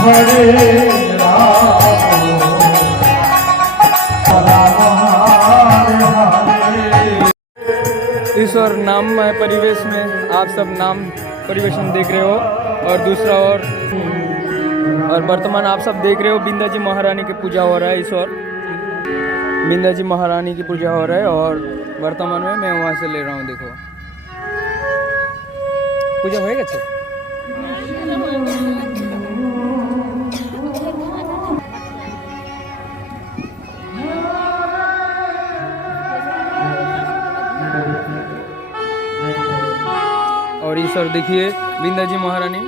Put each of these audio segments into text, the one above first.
हरे राम इस और नाममय परिवेश में आप सब नाम परिवेशन देख रहे हो और दूसरा और वर्तमान आप सब देख रहे हो बिंदा जी महारानी की पूजा हो रहा है। इस और बिंदा जी महारानी की पूजा हो रहा है और वर्तमान में मैं वहाँ से ले रहा हूँ। देखो पूजा हो गया। और ईश्वर देखिए बिंदा जी महारानी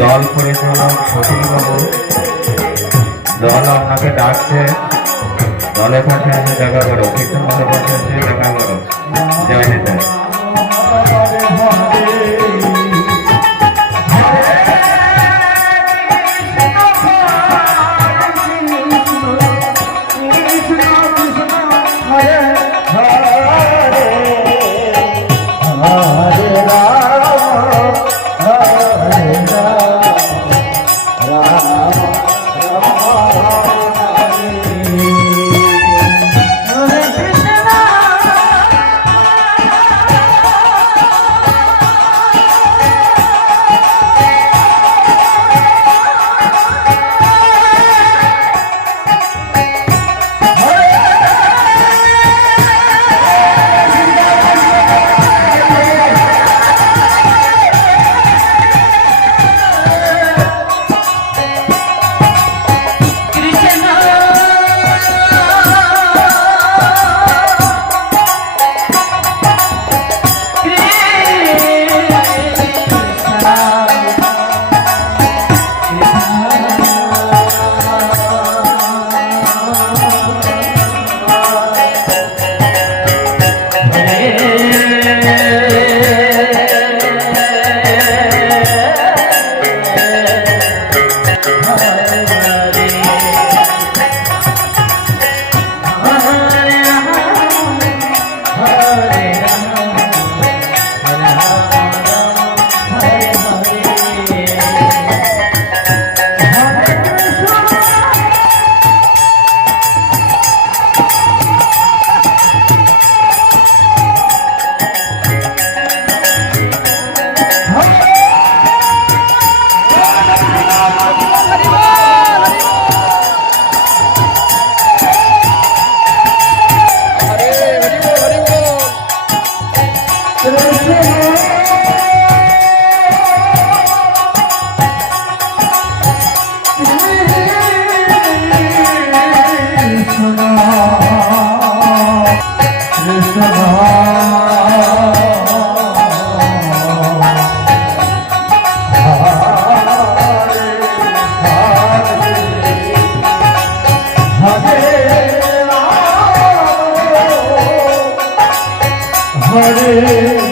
দল পরিচালক সতীবাবু দল আপনাকে ডাকছে, দলের পাশে এসে দেখা করো, কীর্তন দলের পাশে এসে দেখা করো। জয় নেতা हरे